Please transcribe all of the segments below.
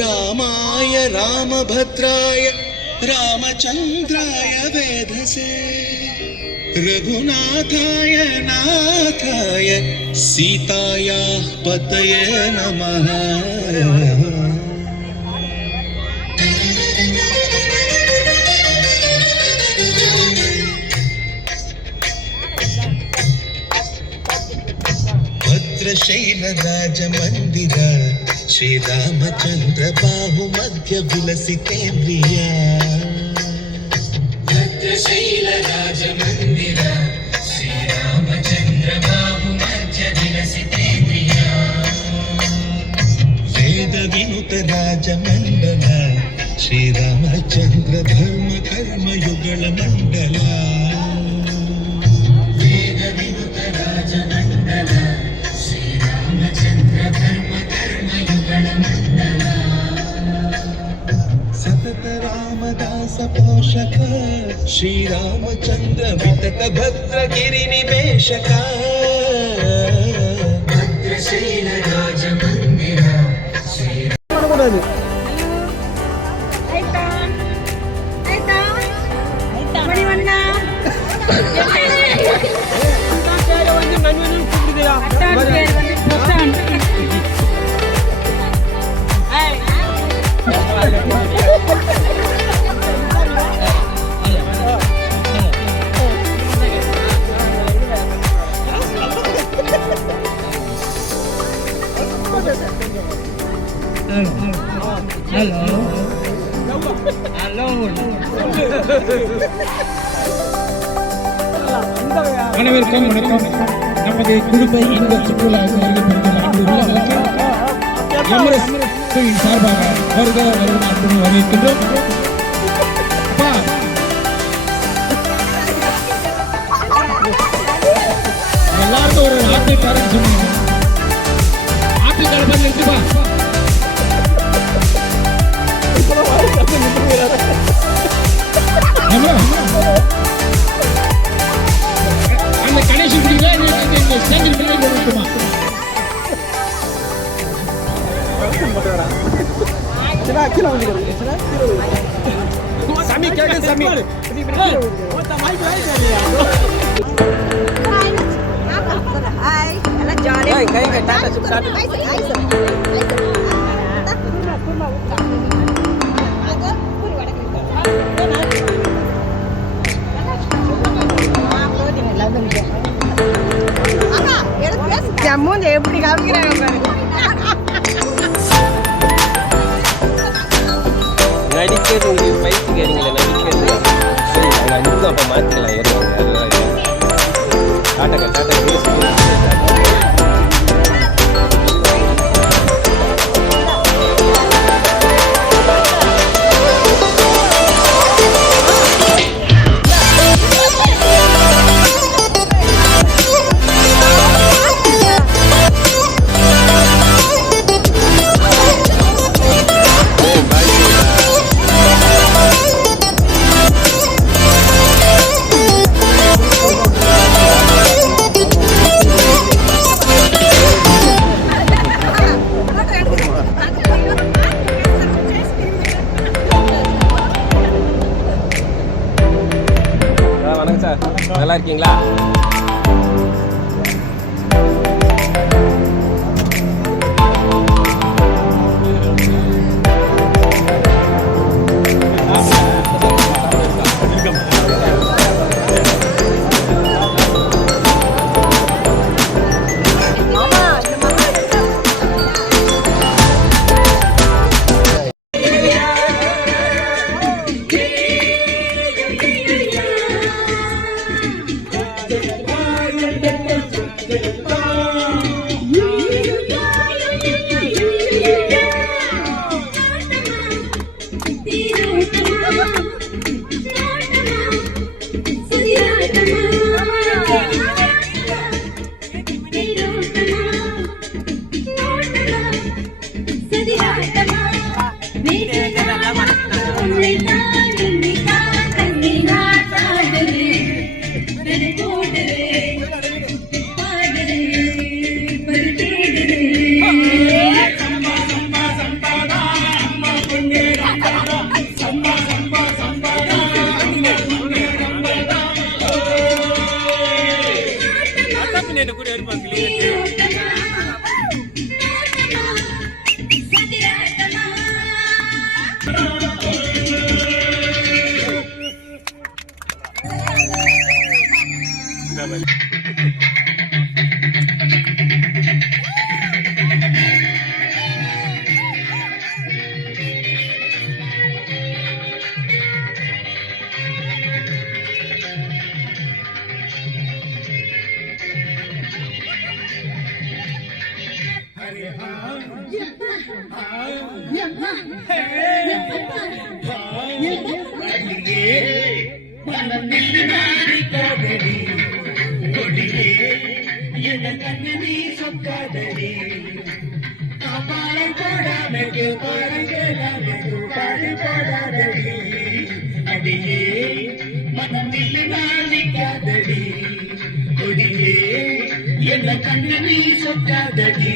रामाय रामभद्राय रामचन्द्राय वेधसे रघुनाथाय नाथाय सीतायाः पतये नमः। भद्रशैलराजमन्दिर श्रीरामचन्द्र बाहुमध्य विलसितेन्द्रिय भद्रशैलराजमन्दिर श्रीरामचन्द्र बाहुमध्य विलसितेन्द्रिय वेदविनुत राजमण्डल श्रीरामचन्द्र धर्म कर्मयुगल मण्डल वेदविनुत राजमण्डल श्रीरामचन्द्र धर्म कर्मयुगल मण्डल सतत रामदास पोषक श्रीरामचन्द्र वितत भद्रगिरि निवेशक भद्रशैल राजमन्दिर அனைவருக்கும் வணக்கம். நமது குடும்பை இந்த சுற்றுலாவுக்கு சார்பாக வரவேற்கின்றோம். எல்லாருக்கும் ஒரு ஆப்பிள் காரன் சொன்னீங்க. ஆப்பிள் காரன் நிறுத்துப்பா. அந்த கணேஷ் சேங்கில் பிள்ளை கொடுக்குமா சாமி கேட்க சாமி மூஞ்ச எப்படி காமிக்கிறாங்க நடிக்கிறது உங்களுக்கு பயிற்சி கேறீங்களா? நடிக்கிறது சரி, அவங்க அனுப்பும் அப்போ மாற்றிக்கலாம். ஏறுவாங்க டாட்டா டாட்டா நல்லா இருக்கீங்களா? என்ன கண்ணு நீ சொக்காதடி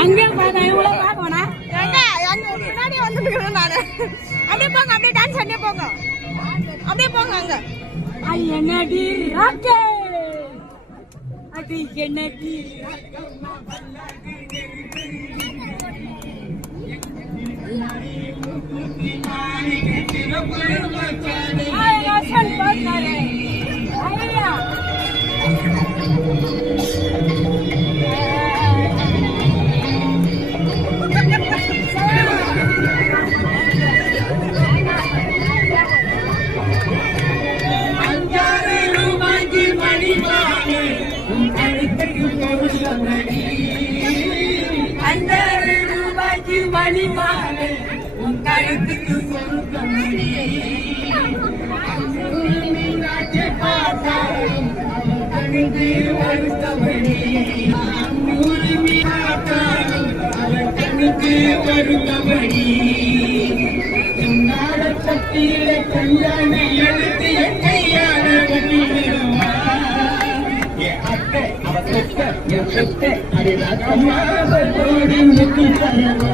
அங்கே பார்த்தா இவ்வளவு பார்க்கணும்னா அங்க முன்னாடி வந்துருக்கேன் நானு. அப்படியே போங்க, அப்படியே டான்ஸ் பண்ணியே போங்க, அப்படியே போங்க அங்க. என்னடி ராக்கே அடி என்னடி ராக்கே Ay, Hasan Bakare. Ayya. Manimalai உன் கழுத்துக்கு சொருக்கமணி பார்த்தாலும் கண்ணுக்கு வருத்தமணி உரிமை பார்த்தாலும் அவன் கண்ணுக்கு வருத்தமணி நாடப்பட்டியில கல்யாண எழுத்து என் கையாள கட்டிடுமா என் அத்தை அவன் சொத்த என் சொத்த அது ரகமாவோடு முத்து தரவோ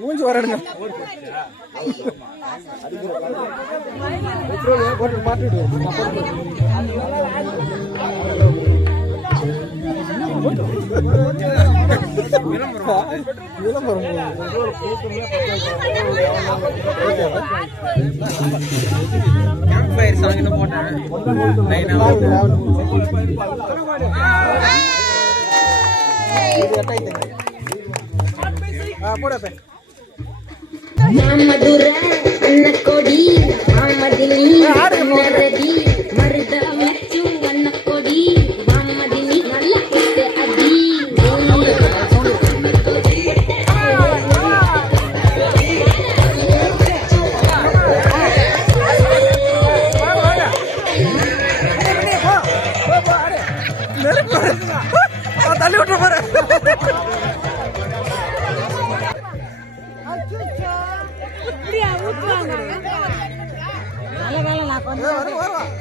மூஞ்சி வரடுங்க Mamadura, anak kodi, Mamadini, Naradi, Marda Machu, anak kodi, Mamadini, nalla kete adi. தள்ளி விட்டு போற இப்படியா ஊத்துவாங்க நல்ல வேலை நான் கொஞ்சம்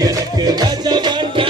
எனக்கு ராஜகாண்டா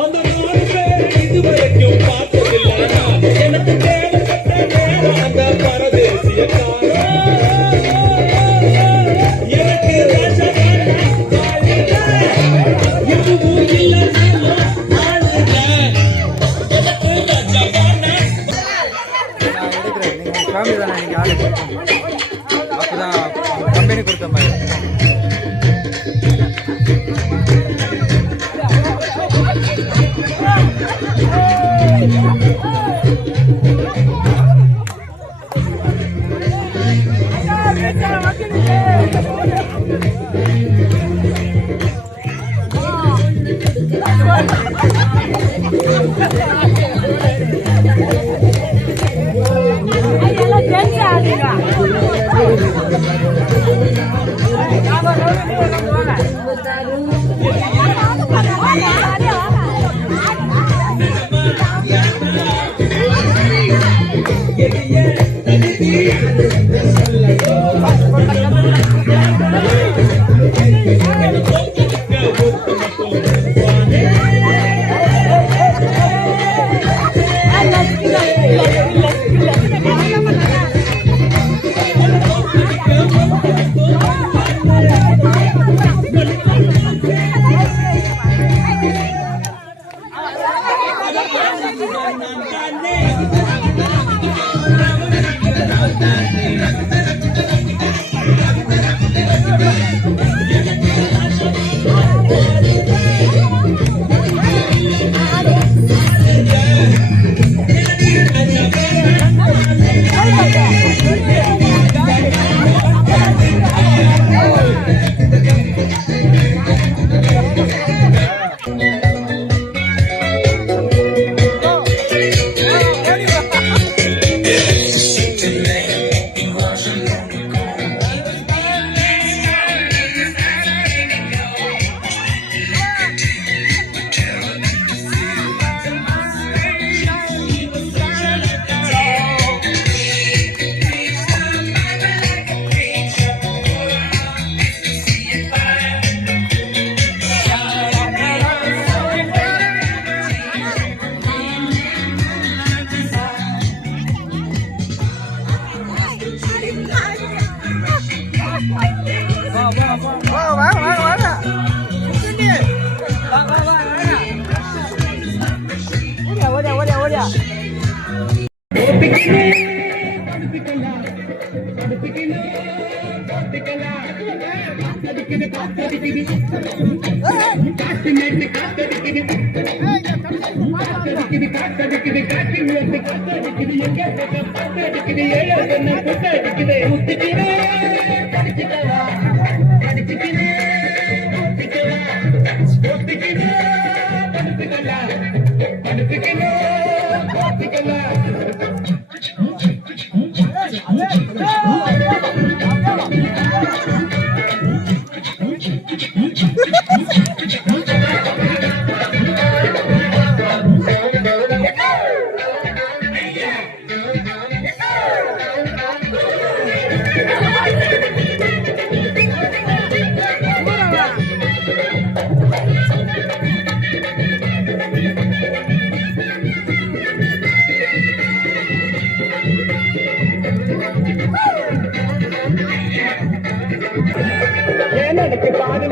அந்த 4 பேர் இதுவரைக்கும் பார்த்ததில்லை நான். எனக்கு தேவைப்பட்ட நேரம் அந்த பரதேசிய எனக்கு ராஜகாரன் வாழில. எதுவும் இல்லைனாலும் ஆளுங்க. எனக்கு ராஜகாரன் நான் எடுக்கிறேன். நீங்கள் ஃபேமிலி தானே, நீங்கள் ஆளு அப்போதான் கம்பெனி கொடுத்த மாதிரி.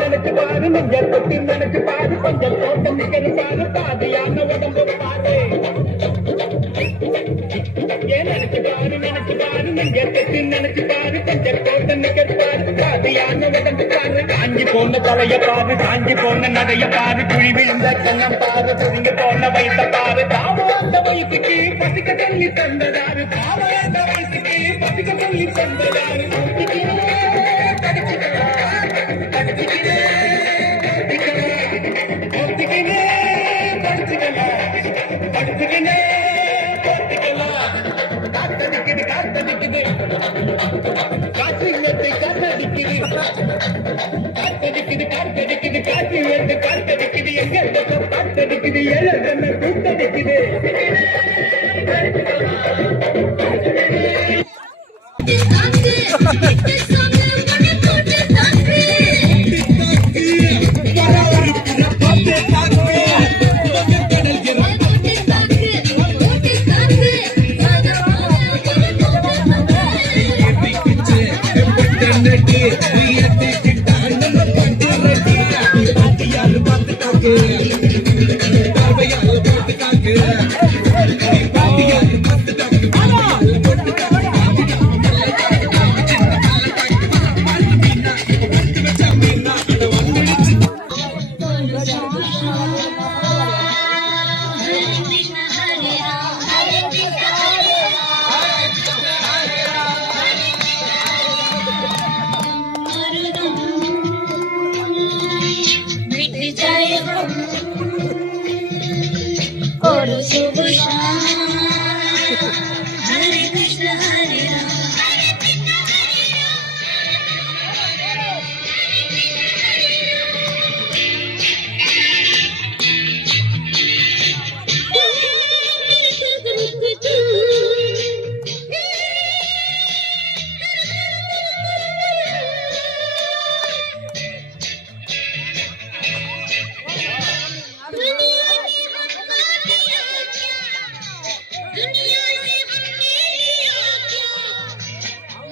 நினைச்சு பாரு நெஞ்ச தொட்டி நினைச்சு பாரு கொஞ்சம் தோட்டம் நிக்கிறது பாரு பாதியான உடம்பு பாரு நினைச்சு பாரு நெஞ்ச தொட்டி நினைச்சு பாரு கொஞ்சம் தோட்டம் நிக்கிறது பாரு பாதியான உடம்பு பாரு காஞ்சி போன தலைய பாரு காஞ்சி போன நடைய பாரு குழி விழுந்த கண்ணம் பாரு புரிங்க போன வயச பாரு தாவாந்த வயசுக்கு பசிக்க தள்ளி தந்ததாரு தாவாந்த வயசுக்கு பசிக்க தள்ளி தந்ததாரு காத்தடிக்குது எங்க காத்தடிக்குது ஏழு கூத்தடிக்குது தாக்கு பார்வையால போட்டு தாக்கு और शुभ शाम हरे कृष्ण हरे राम दुनिया से हमने लिया क्या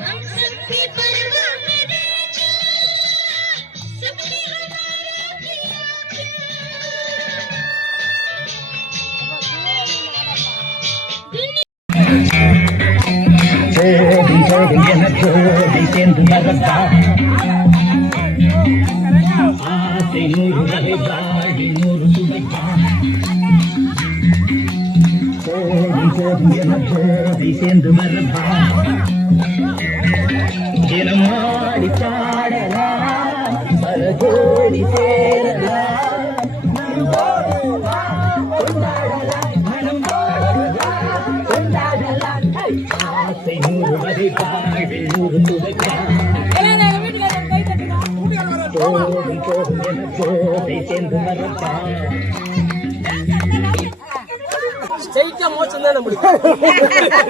हम सबकी परवाह करे क्या सबने हमारा किया ஜோடி ஜோடி என ஜோடி சேர்ந்து நடந்தா ஆசை நூறு வரை வாழி நூறு சுவைப்பா ஜோடி ஜோடி என ஜோடி சேர்ந்து மறப்பா தினம் ஆடி பாடலாம் பல ஜோடி சேரலாம் ஆசை நூறு வரை வாழி நூறு சுவைப்பா ஜோடி ஜோடி என ஜோடி சேர்ந்து மறப்பா ஸ்ட்ரைட்டா மோச்சம் தான் நம்மளுக்கு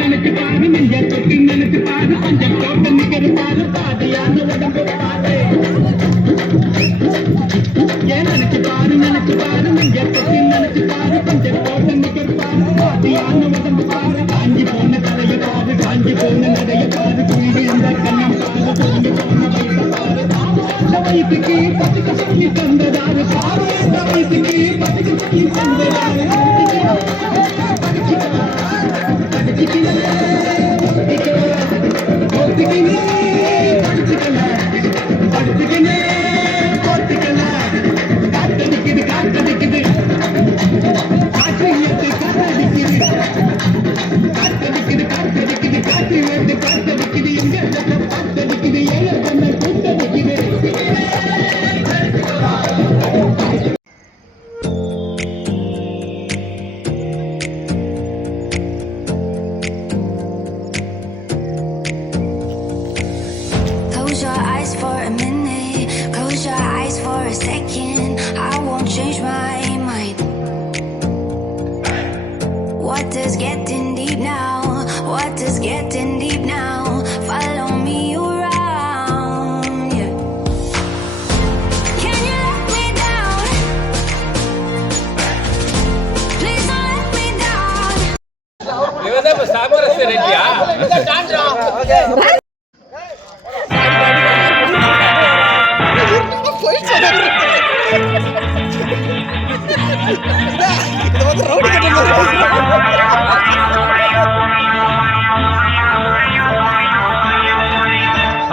நினைச்சு பாரு நெஞ்ச தொட்டு நினைச்சு பாரு கொஞ்சம் போட்டு நிக்கிற பாரு பாதியான உடம்பு பாரு ஏன் நினைச்சு பாரு நெஞ்ச தொட்டு நினைச்சு பாரு கொஞ்சம் போட்டு நிக்கிற பாரு பாதியான உடம்பு பாரு காஞ்சி போன தலைய பாரு காஞ்சி போன நடைய பாரு குழி விழுந்த கண்ணம் பாரு தூங்கி போன வயசு பாரு வயசுக்கு பத்துக்கு சொல்லி தந்ததாரு பாரு வயசுக்கு பத்துக்கு சொல்லி தந்ததாரு Close your eyes for a minute, close your eyes for a second. I won't change my mind. What is getting deep now? What is getting deep now? Follow me around, yeah. சாமரச ரெட்டியா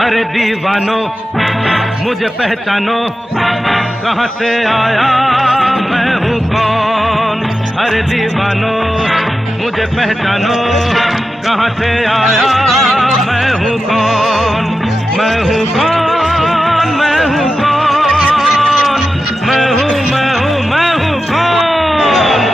अरे दीवानो मुझे पहचानो कहाँ से आया मैं हूँ कौन अरे दीवानो मुझे पहचानो कहाँ से आया मैं हूँ कौन मैं हूँ कौन मैं हूँ कौन मैं हूँ मैं हूँ मैं हूँ कौन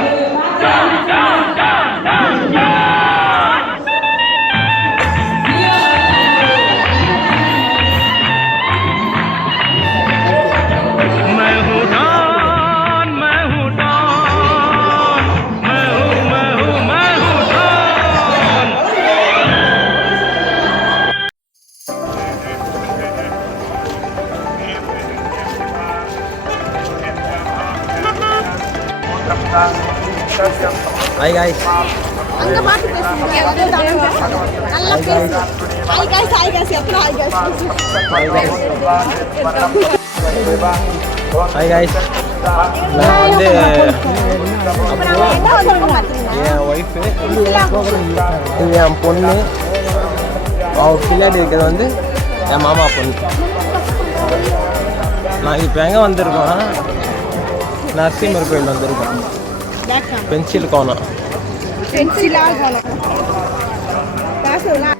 ஹாய் காய்ஸ் அங்க பாட்டு பேசுங்க நல்லா பேசு ஹாய் गाइस எத்தனை ஹாய் गाइस ஹாய் காய்ஸ் நான் வந்து என் ஒய்ஃபு இது என் பொண்ணு அவள் பின்னாடி இருக்கிறது வந்து என் மாமா பொண்ணு. நாங்கள் இப்போ எங்கே வந்திருக்கோம் நரசிம்மர் கோயில் வந்திருக்கோம். பென்சில் கோணம் பென்சிலா கோணம் காசுலாம்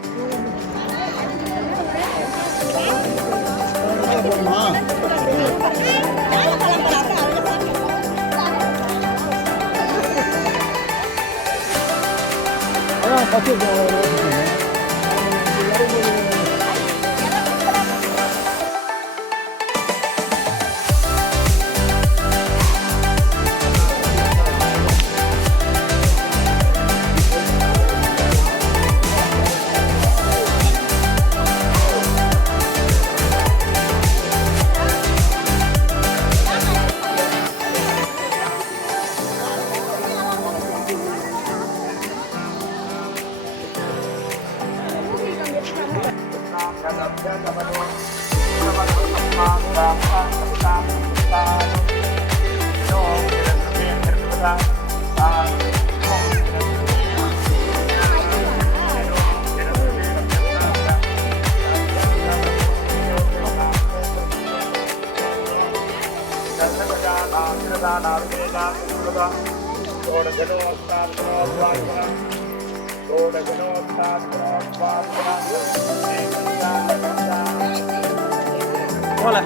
போல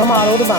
ஆமாம் அதை விடுமா.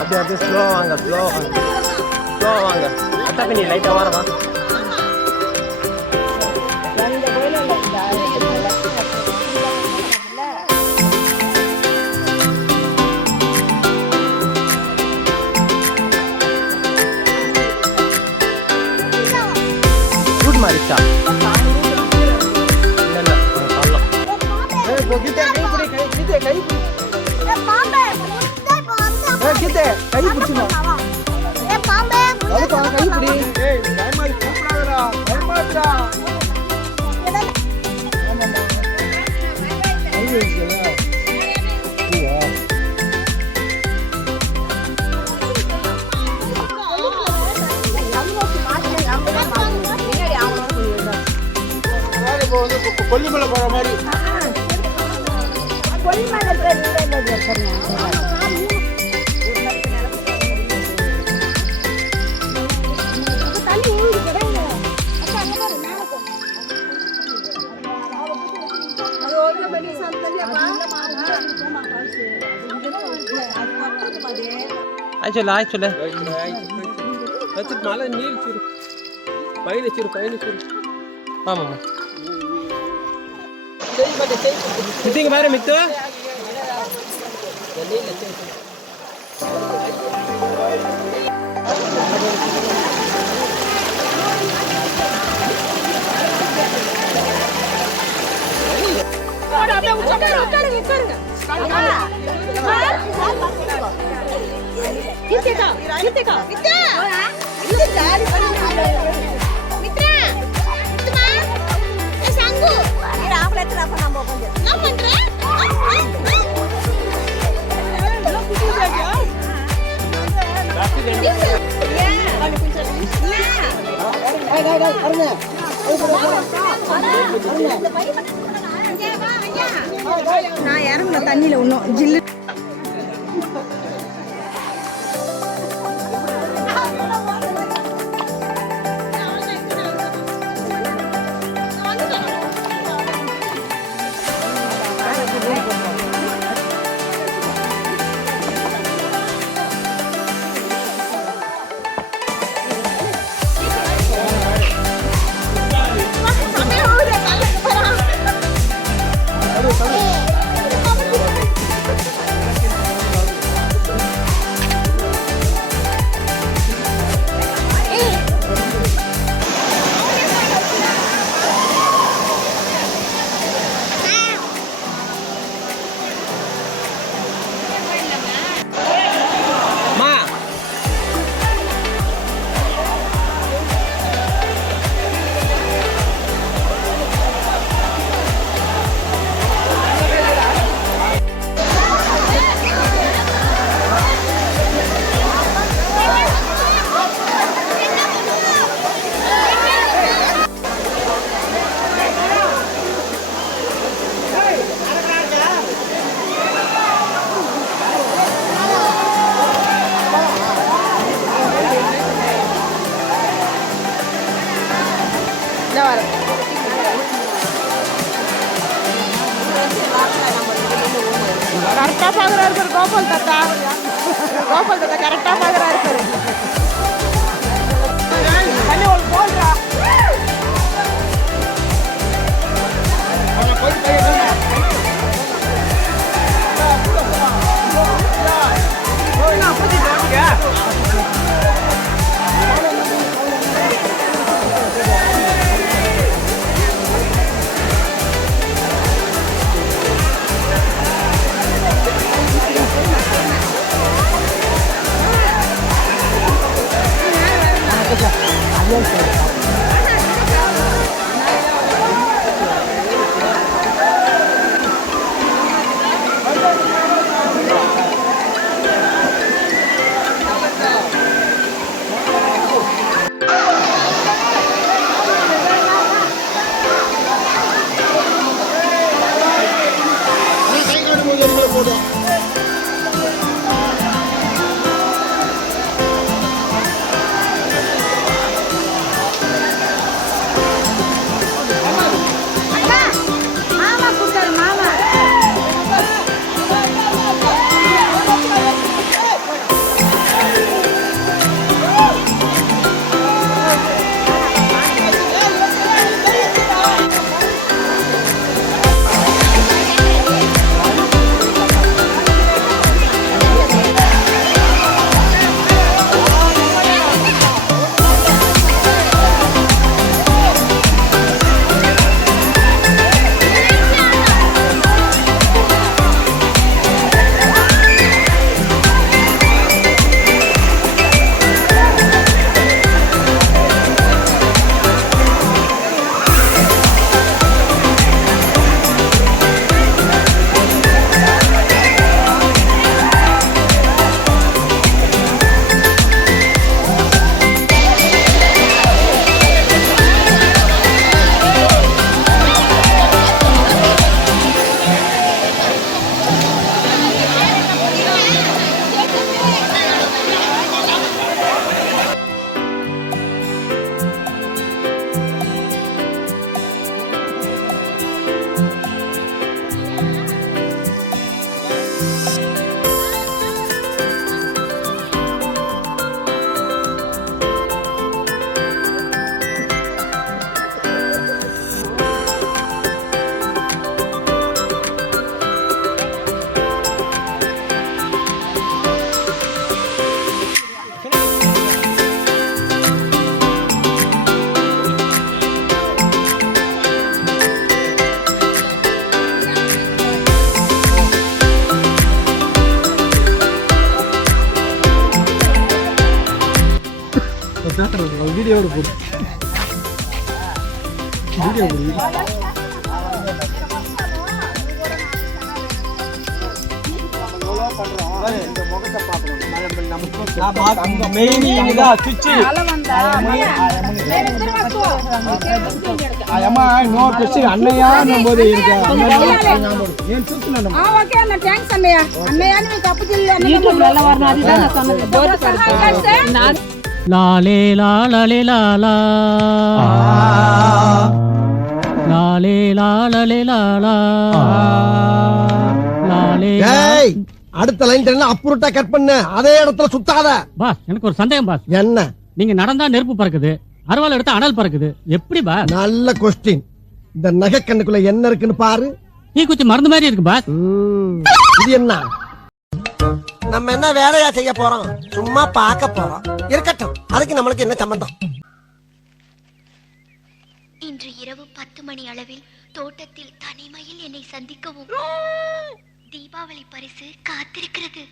அப்படியே ஸ்லோவாக வாங்க, ஸ்லோவாக வாங்க. அத்தாக்க நீ லைட்டாக வரவா. ரூட் மாறிச்சா? இல்லை இல்லை சொல்லலாம். கை பிடிச்சுமா கை பிடி. கொல்லிமலை போற மாதிரி ಆಯ್ಚಲ್ಲ ಮಳೆ ನೀರು ಚೂರು ಪೈನ ಚೂರು ಆಮಮ್ಮ ಮಿತ್ತಿಂಗ್ ಬಾರೆ ಮಿತ್ತು அப்படியே உட்காருங்க உட்காருங்க கித்திகா கித்திகா வித்யா இது ஜாலி பண்ணு மித்ரா மித்மா ஏ சங்கு நீ ஆப்ல எத்தனை அப்ப நம்ம கொஞ்சம் நான் பண்றேன் நான் இறங்கல தண்ணியில ஒன்றும் ஜில்லு கரெக்டா பாக்குறாரு சார் கோபால் தாத்தா கரெக்டா பாக்குறாரு சார் Adiós. வீடியோட போடு வீடியோ போடு అన్నయ్య నంబర్ ఓకే అన్న థ్యాంక్స్ అన్నయ్య అన్నయ్య నీ తప్పు చేయలేదు లాలే లాలే లాలా లాలే లాలే లాలా లాలే அடுத்த லைன் அப்புறட்டா கட் பண்ண அதே இடத்துல சுத்தாத. பாஸ் எனக்கு ஒரு சந்தேகம் பாஸ். என்ன? நீங்க நடந்தா நெருப்பு பறக்குது, அருவாள் எடுத்தா அனல் பறக்குது, எப்படி பாஸ்? நல்ல கொஸ்டின். இந்த நகை கண்ணுக்குள்ள என்ன இருக்குன்னு பாரு. நீ குச்சி மருந்து மாதிரி இருக்கு பாஸ். இது என்ன? நம்ம என்ன வேலையா செய்ய போறோம்? சும்மா பார்க்க போறோம். இருக்கட்டும், அதுக்கு நம்மளுக்கு என்ன சம்பந்தம்? இன்று இரவு 10 மணி அளவில் தோட்டத்தில் தனிமையில் என்னை சந்திக்கவும் தீபாவளி பரிசு காத்திருக்கிறது.